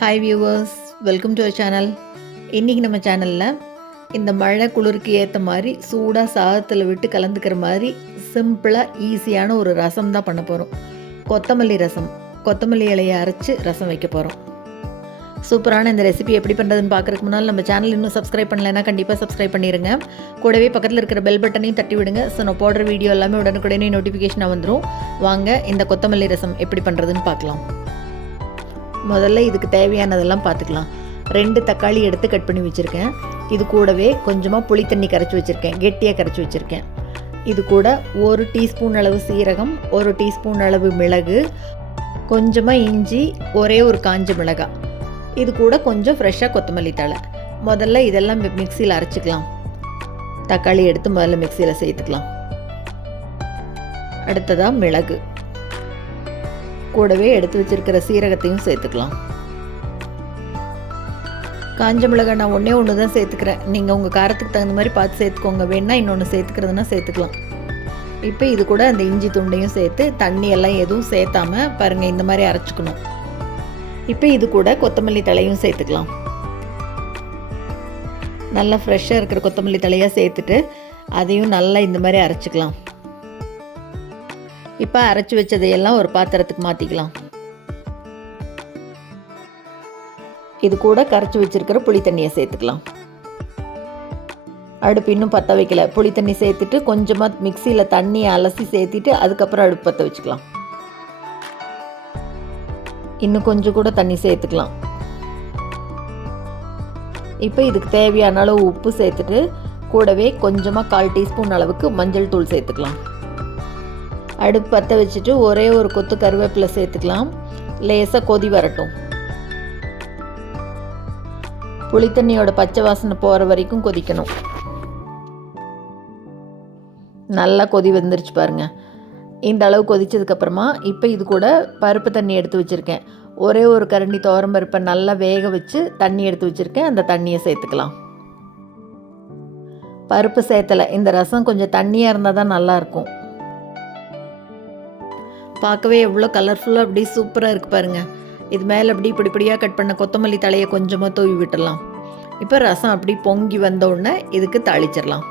Hi viewers, welcome to our channel. இன்றைக்கி நம்ம சேனலில் இந்த மழை குளிருக்கு ஏற்ற மாதிரி சூடாக சாதத்தில் விட்டு கலந்துக்கிற மாதிரி சிம்பிளாக ஈஸியான ஒரு ரசம் தான் பண்ண போகிறோம். கொத்தமல்லி ரசம், கொத்தமல்லி இலையை அரைச்சி ரசம் வைக்க போகிறோம். சூப்பரான இந்த ரெசிபி எப்படி பண்ணுறதுன்னு பார்க்குறதுக்கு முன்னால் நம்ம சேனல் இன்னும் சப்ஸ்கிரைப் பண்ணலைன்னா கண்டிப்பாக சப்ஸ்கிரைப் பண்ணிடுங்க. கூடவே பக்கத்தில் இருக்கிற பெல் பட்டனையும் தட்டி விடுங்க. ஸோ நான் போடுற வீடியோ எல்லாமே உடனுக்குடனே நோட்டிஃபிகேஷனாக வந்துடும். வாங்க இந்த கொத்தமல்லி ரசம் எப்படி பண்ணுறதுன்னு பார்க்கலாம். முதல்ல இதுக்கு தேவையானதெல்லாம் பார்த்துக்கலாம். 2 தக்காளி எடுத்து கட் பண்ணி வச்சுருக்கேன். இது கூடவே கொஞ்சமாக புளி தண்ணி கரைச்சி வச்சுருக்கேன், கெட்டியாக கரைச்சி வச்சுருக்கேன். இது கூட 1 டீஸ்பூன் அளவு சீரகம், 1 டீஸ்பூன் அளவு மிளகு, கொஞ்சமாக இஞ்சி, ஒரே ஒரு காஞ்ச மிளகாய். இது கூட கொஞ்சம் ஃப்ரெஷ்ஷாக கொத்தமல்லி தழை. முதல்ல இதெல்லாம் மிக்சியில் அரைச்சிக்கலாம். தக்காளி எடுத்து முதல்ல மிக்சியில் சேர்த்துக்கலாம். அடுத்ததாக மிளகு, கூடவே எடுத்து வச்சிருக்கிற சீரகத்தையும் சேர்த்துக்கலாம். காஞ்ச மிளகாய் நான் ஒன்று தான் சேர்த்துக்கிறேன். நீங்கள் உங்கள் காரத்துக்கு தகுந்த மாதிரி பார்த்து சேர்த்துக்கோங்க. வேணா இன்னொன்று சேர்த்துக்கிறதுனா சேர்த்துக்கலாம். இப்போ இது கூட அந்த இஞ்சி துண்டையும் சேர்த்து தண்ணி எல்லாம் எதுவும் சேர்த்தாமல் பாருங்கள் இந்த மாதிரி அரைச்சிக்கணும். இப்போ இது கூட கொத்தமல்லி தழையும் சேர்த்துக்கலாம். நல்லா ஃப்ரெஷ்ஷாக இருக்கிற கொத்தமல்லி தழையாக சேர்த்துட்டு அதையும் நல்லா இந்த மாதிரி அரைச்சிக்கலாம். இப்போ அரைச்சி வச்சதையெல்லாம் ஒரு பாத்திரத்துக்கு மாற்றிக்கலாம். இது கூட கரைச்சி வச்சுருக்கிற புளி தண்ணியை சேர்த்துக்கலாம். அடுப்பு இன்னும் பற்ற வைக்கல. புளி தண்ணி சேர்த்துட்டு கொஞ்சமாக மிக்சியில் தண்ணியை அலசி சேர்த்துட்டு அதுக்கப்புறம் அடுப்பு பற்ற வச்சுக்கலாம். இன்னும் கொஞ்சம் கூட தண்ணி சேர்த்துக்கலாம். இப்போ இதுக்கு தேவையான அளவு உப்பு சேர்த்துட்டு கூடவே கொஞ்சமாக 1/4 டீஸ்பூன் அளவுக்கு மஞ்சள் தூள் சேர்த்துக்கலாம். அடுப்பு பற்ற வச்சுட்டு ஒரே ஒரு கொத்து கருவேப்பிலை சேர்த்துக்கலாம். லேசாக கொதி வரட்டும். புளித்தண்ணியோட பச்சை வாசனை போகிற வரைக்கும் கொதிக்கணும். நல்லா கொதி வந்துருச்சு பாருங்கள். இந்த அளவு கொதிச்சதுக்கப்புறமா இப்போ இது கூட பருப்பு தண்ணி எடுத்து வச்சுருக்கேன். ஒரே ஒரு கரண்டி துவரம்பருப்பை நல்லா வேக வச்சு தண்ணி எடுத்து வச்சுருக்கேன். அந்த தண்ணியை சேர்த்துக்கலாம். பருப்பு சேர்த்தலை. இந்த ரசம் கொஞ்சம் தண்ணியாக இருந்தால் தான் நல்லாயிருக்கும். பார்க்கவே எவ்வளோ கலர்ஃபுல்லாக அப்படி சூப்பராக இருக்குது பாருங்கள். இது மேலே அப்படி இப்படியாக கட் பண்ண கொத்தமல்லி தலையை கொஞ்சமாக தூவி விட்டுடலாம். இப்போ ரசம் அப்படி பொங்கி வந்தோடனே இதுக்கு தாளிச்சிடலாம்.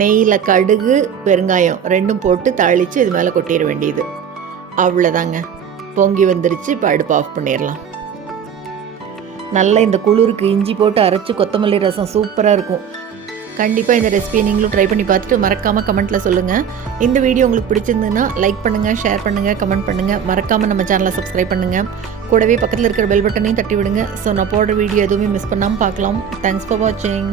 நெய்யில் கடுகு, பெருங்காயம் 2ம் போட்டு தாளித்து இது மேலே கொட்டிட வேண்டியது. அவ்வளோதாங்க, பொங்கி வந்துருச்சு. இப்போ அடுப்பு ஆஃப் பண்ணிடலாம். நல்லா இந்த குளிருக்கு இஞ்சி போட்டு அரைச்சி கொத்தமல்லி ரசம் சூப்பராக இருக்கும். கண்டிப்பாக இந்த ரெசிபியை நீங்களும் ட்ரை பண்ணி பார்த்துட்டு மறக்காமல் கமெண்ட்டில் சொல்லுங்கள். இந்த வீடியோ உங்களுக்கு பிடிச்சிருந்ததுன்னா லைக் பண்ணுங்கள், ஷேர் பண்ணுங்கள், கமெண்ட் பண்ணுங்கள். மறக்காமல் நம்ம சேனலை சப்ஸ்கிரைப் பண்ணுங்கள். கூடவே பக்கத்தில் இருக்கிற பெல் பட்டனையும் தட்டி விடுங்க. ஸோ நான் போடுற வீடியோ எதுவுமே மிஸ் பண்ணாமல் பார்க்கலாம். தேங்க்ஸ் ஃபார் வாட்சிங்.